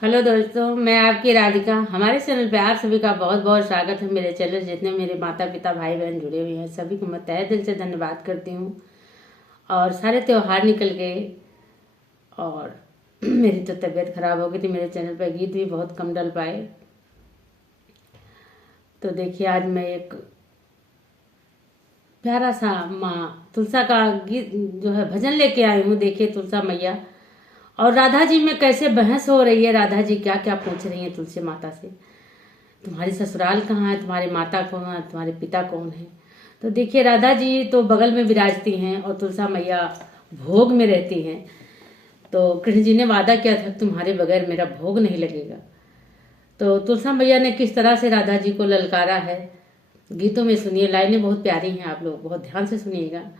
Hello दोस्तों, मैं आपकी राधिका। हमारे चैनल पे आप सभी का बहुत बहुत स्वागत है। मेरे चैनल जितने मेरे माता पिता भाई बहन जुड़े हुए हैं सभी को मैं तहे दिल से धन्यवाद करती हूँ। और सारे त्योहार निकल गए और मेरी तो तबीयत खराब हो गई थी। मेरे चैनल पे गीत भी बहुत कम डल पाए। तो देखिए, आज मैं एक प्यारा सा माँ तुलसा का गीत जो है भजन लेके आई हूँ। देखिए, तुलसा मैया और राधा जी में कैसे बहस हो रही है। राधा जी क्या क्या पूछ रही है तुलसी माता से, तुम्हारी ससुराल कहाँ है, तुम्हारे माता कौन है, तुम्हारे पिता कौन है। तो देखिए, राधा जी तो बगल में विराजती हैं और तुलसा मैया भोग में रहती हैं। तो कृष्ण जी ने वादा किया था तुम्हारे बगैर मेरा भोग नहीं लगेगा। तो तुलसा मैया ने किस तरह से राधा जी को ललकारा है, गीतों में सुनिए। लाइनें बहुत प्यारी हैं, आप लोग बहुत ध्यान से सुनिएगा।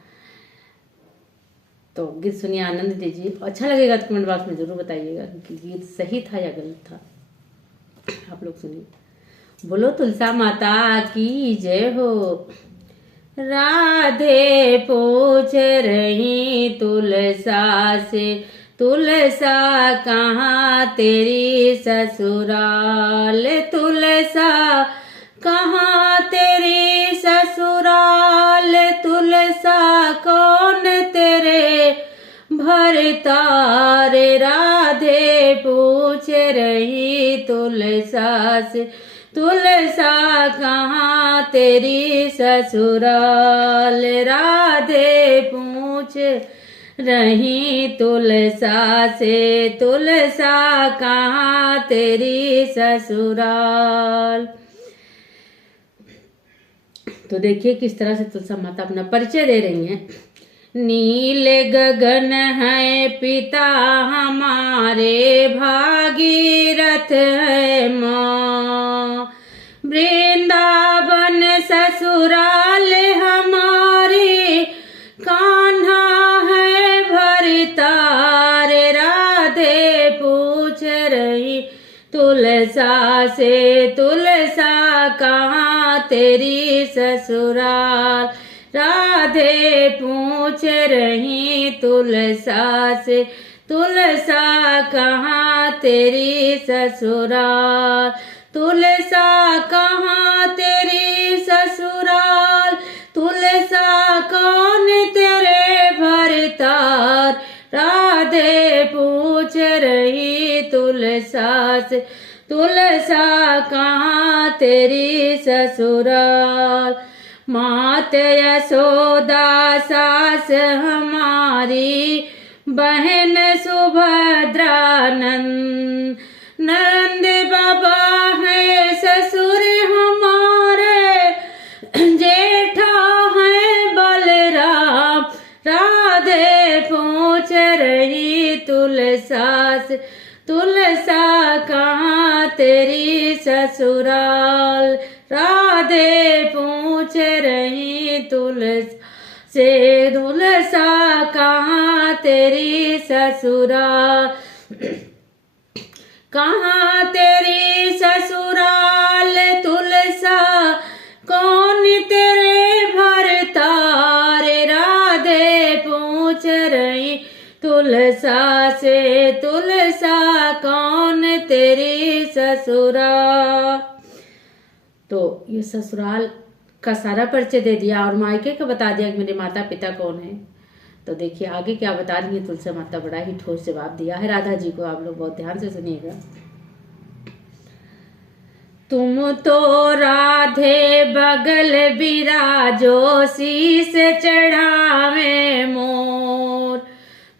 तो गीत सुनिए, आनंद दीजिए। अच्छा लगेगा तो कमेंट बॉक्स में जरूर बताइएगा कि गीत सही था या गलत था। आप लोग सुनिए। बोलो तुलसा माता की जय हो। राधे पूछ रही तुलसा से, तुलसा कहाँ तेरी ससुराल, तुलसा कहाँ तेरी ससुराल, तुलसा कौन तेरे भरतार। राधे पूछ रही तुलसा से, तुलसा कहाँ तेरी ससुराल। राधे पूछ रही तुलसा से, तुलसा कहाँ तेरी ससुराल। तो देखिए किस तरह से तुलसा माता अपना परिचय दे रही हैं। नील गगन है पिता हमारे, भागीरथ है माँ, वृंदावन ससुराल हमारे, कान्हा है भरतार। राधे पूछ रही तुलसा से, तुलसा कहाँ तेरी ससुराल। राधे पूछ रही तुलसा से, तुलसा कहाँ तेरी ससुराल, तुलसा कहाँ तेरी ससुराल, तुलसा कौन तेरे भरतार। राधे पूछ रही तुलसा से, तुलसा कहाँ तेरी ससुराल। मात यशोदा सास हमारी, बहन सुभद्रा नंद, नंद बाबा है ससुर हमारे, जेठा है बलराम। राधे पूछ रही तुलसा से, तुलसा कहाँ तेरी ससुराल। राधे पूछ रही तुलसा से, तुलसा कहाँ तेरी ससुराल, कहाँ तेरी ससुराल, तुलसा कौन तेरे भरतार। राधे पूछ रही तुलसा से, तुलसा कौन तेरी ससुराल। तो ये ससुराल का सारा परिचय दे दिया और मायके का बता दिया कि मेरे माता पिता कौन है। तो देखिए आगे क्या बता रही है तुलसी माता। बड़ा ही ठोस जवाब दिया है राधा जी को। आप लोग बहुत ध्यान से सुनिएगा। तुम तो राधे बगल बिराजो, शीस चढ़ावे मोर।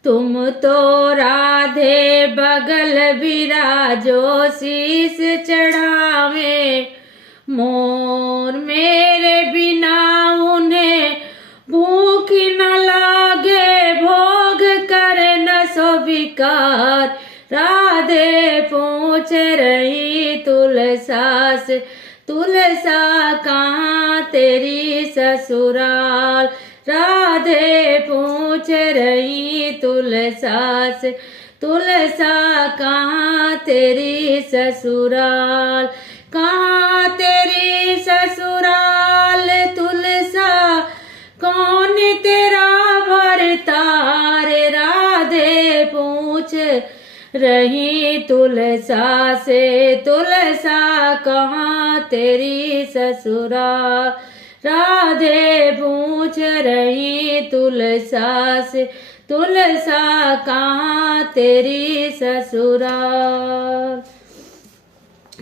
तुम तो राधे बगल बिराजो, शीस चढ़ावे मोर। मेरे बिना उन्हें भूख न लागे, भोग करे न सो विकार। राधे पूछ रही तुलसा से, तुलसा कहाँ तेरी ससुराल। राधे पूछ रही तुलसा से, तुलसा कहाँ तेरी ससुराल, कहाँ तेरी ससुराल। तुलसा कौन तेरा भरतार। राधे पूछ रही तुलसा से, तुलसा कहाँ तेरी ससुरा। राधे पूछ रही तुलसा से, तुलसा कहाँ तेरी ससुराल।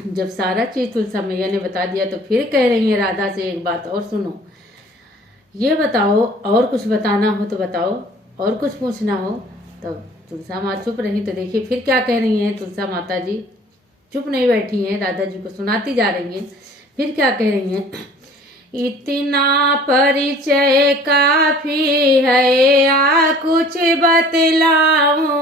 जब सारा चीज तुलसा मैया ने बता दिया तो फिर कह रही है राधा से, एक बात और सुनो, ये बताओ, और कुछ बताना हो तो बताओ, और कुछ पूछना हो। तब तुलसा माँ चुप रही तो देखिए फिर क्या कह रही हैं तुलसा माता जी, चुप नहीं बैठी हैं, राधा जी को सुनाती जा रही हैं। फिर क्या कह रही हैं, इतना परिचय काफी है, या कुछ बतलाऊं।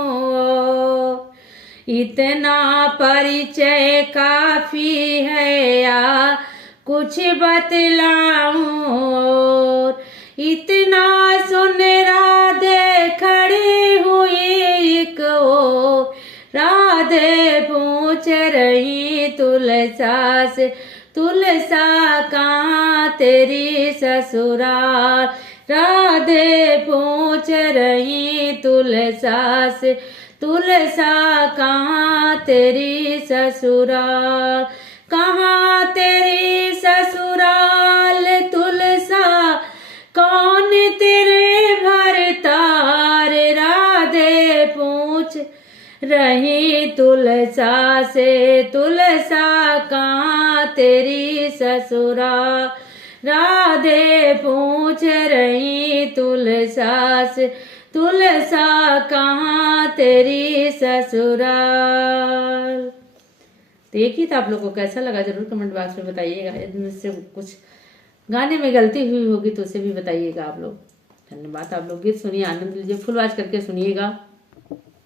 इतना परिचय काफी है, या कुछ बतलाऊं। इतना सुन राधे खड़ी हुई एक ओर, राधे पूछ रही तुलसा से, तुलसा कहाँ तेरी ससुराल। राधे पूछ रही तुलसा से, तुलसा कहाँ तेरी ससुराल। कहाँ तेरी ससुराल तुलसा, कौन तेरे भरतार। राधे पूछ रही तुलसा से, तुलसा कहाँ तेरी ससुराल। राधे पूछ रही तुलसा से, तुलसा कहाँ तेरी ससुराल। देखिए तो आप लोगों को कैसा लगा जरूर कमेंट बॉक्स में बताइएगा। यदि मुझसे कुछ गाने में गलती हुई होगी तो उसे भी बताइएगा आप लोग। धन्यवाद। आप लोग गीत सुनिए, आनंद लीजिए, फुल आवाज करके सुनिएगा।